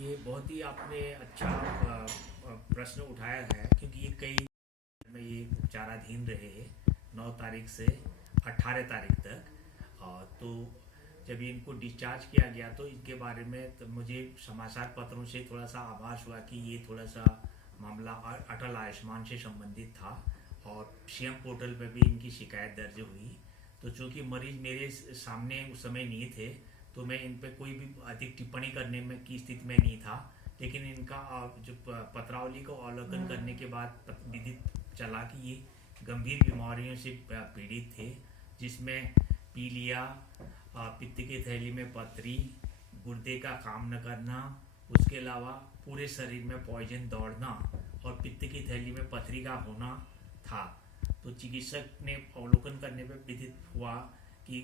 ये बहुत ही आपने अच्छा प्रश्न उठाया है, क्योंकि ये कई में ये उपचाराधीन रहे 9 तारीख से 18 तारीख तक। तो जब इनको डिस्चार्ज किया गया तो इनके बारे में तो मुझे समाचार पत्रों से थोड़ा सा आभास हुआ कि ये थोड़ा सा मामला अटल आयुष्मान से संबंधित था, और सीएम पोर्टल पर भी इनकी शिकायत दर्ज हुई। तो चूंकि मरीज मेरे सामने उस समय नहीं थे, तो मैं इन पर कोई भी अधिक टिप्पणी करने में की स्थिति में नहीं था। लेकिन इनका जो पत्रावली को अवलोकन करने के बाद विदित चला कि ये गंभीर बीमारियों से पीड़ित थे, जिसमें पीलिया, पित्त की थैली में पथरी, गुर्दे का काम न करना, उसके अलावा पूरे शरीर में पॉइजन दौड़ना और पित्त की थैली में पथरी का होना था। तो चिकित्सक ने अवलोकन करने पर विदित हुआ कि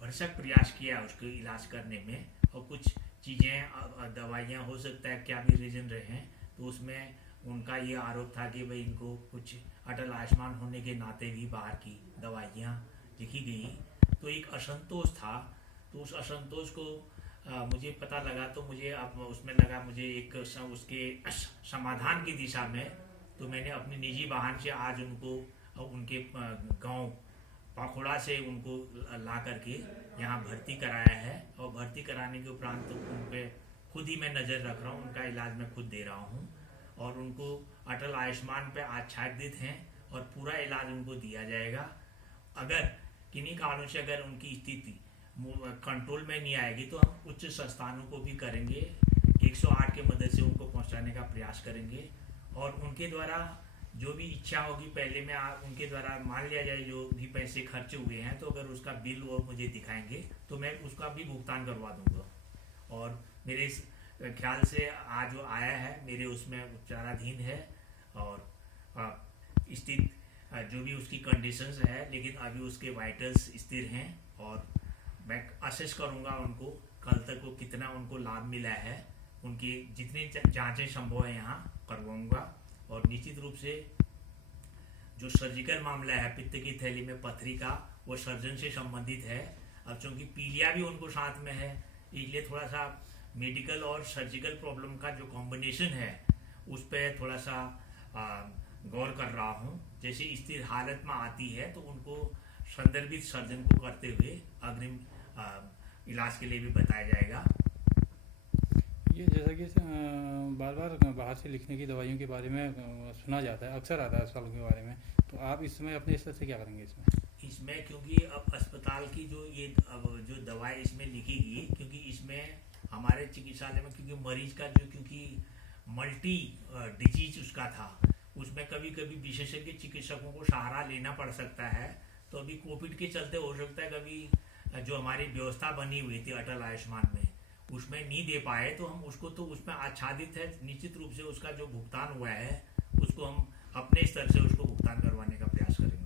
भरसक प्रयास किया उसको इलाज करने में, और कुछ चीज़ें दवाइयाँ हो सकता है क्या भी रीजन रहे, तो उसमें उनका ये आरोप था कि भाई इनको कुछ अटल आयुष्मान होने के नाते भी बाहर की दवाइयाँ लिखी गई। तो एक असंतोष था। तो उस असंतोष को मुझे पता लगा, तो मुझे अब उसमें लगा मुझे एक उसके समाधान की दिशा में। तो मैंने अपनी निजी वाहन से आज उनको उनके गांव पाखोड़ा से उनको ला करके यहाँ भर्ती कराया है, और भर्ती कराने के उपरांत तो उन पर खुद ही मैं नज़र रख रहा हूँ, उनका इलाज मैं खुद दे रहा हूँ, और उनको अटल आयुष्मान पे आच्छादित हैं और पूरा इलाज उनको दिया जाएगा। अगर किन्हीं कारणों से अगर उनकी स्थिति कंट्रोल में नहीं आएगी तो हम उच्च संस्थानों को भी करेंगे, 108 की मदद से उनको पहुंचाने का प्रयास करेंगे, और उनके द्वारा जो भी इच्छा होगी पहले में उनके द्वारा मान लिया जाए जो भी पैसे खर्च हुए हैं, तो अगर उसका बिल वो मुझे दिखाएंगे तो मैं उसका भी भुगतान करवा दूंगा। और मेरे ख्याल से आज जो आया है मेरे उसमें उपचाराधीन है, और स्थित जो भी उसकी कंडीशंस है, लेकिन अभी उसके वाइटल्स स्थिर हैं, और मैं असेस करूंगा उनको कल तक को कितना उनको लाभ मिला है, उनकी जितनी जांचें संभव है यहाँ करवाऊंगा। और निश्चित रूप से जो सर्जिकल मामला है पित्त की थैली में पथरी का, वो सर्जन से संबंधित है। अब चूंकि पीलिया भी उनको साथ में है, इसलिए थोड़ा सा मेडिकल और सर्जिकल प्रॉब्लम का जो कॉम्बिनेशन है उस पर थोड़ा सा गौर कर रहा हूँ। जैसे स्थिर हालत में आती है तो उनको संदर्भित सर्जन को करते हुए अग्रिम इलाज के लिए भी बताया जाएगा। ये जैसा कि बार बार बाहर से लिखने की दवाइयों के बारे में सुना जाता है, अक्सर आता है अस्पतालों के बारे में, तो आप इस समय अपने स्तर से क्या करेंगे इसमें क्योंकि अब अस्पताल की जो ये अब जो दवाई इसमें लिखी गई, क्योंकि इसमें हमारे चिकित्सालय में क्योंकि मरीज का जो क्योंकि मल्टी डिजीज उसका था, उसमें कभी कभी विशेषज्ञ चिकित्सकों को सहारा लेना पड़ सकता है। तो अभी कोविड के चलते हो सकता है कभी जो हमारी व्यवस्था बनी हुई थी अटल आयुष्मान में उसमें नहीं दे पाए, तो हम उसको तो उसमें आच्छादित है, निश्चित रूप से उसका जो भुगतान हुआ है उसको हम अपने स्तर से उसको भुगतान करवाने का प्रयास करेंगे।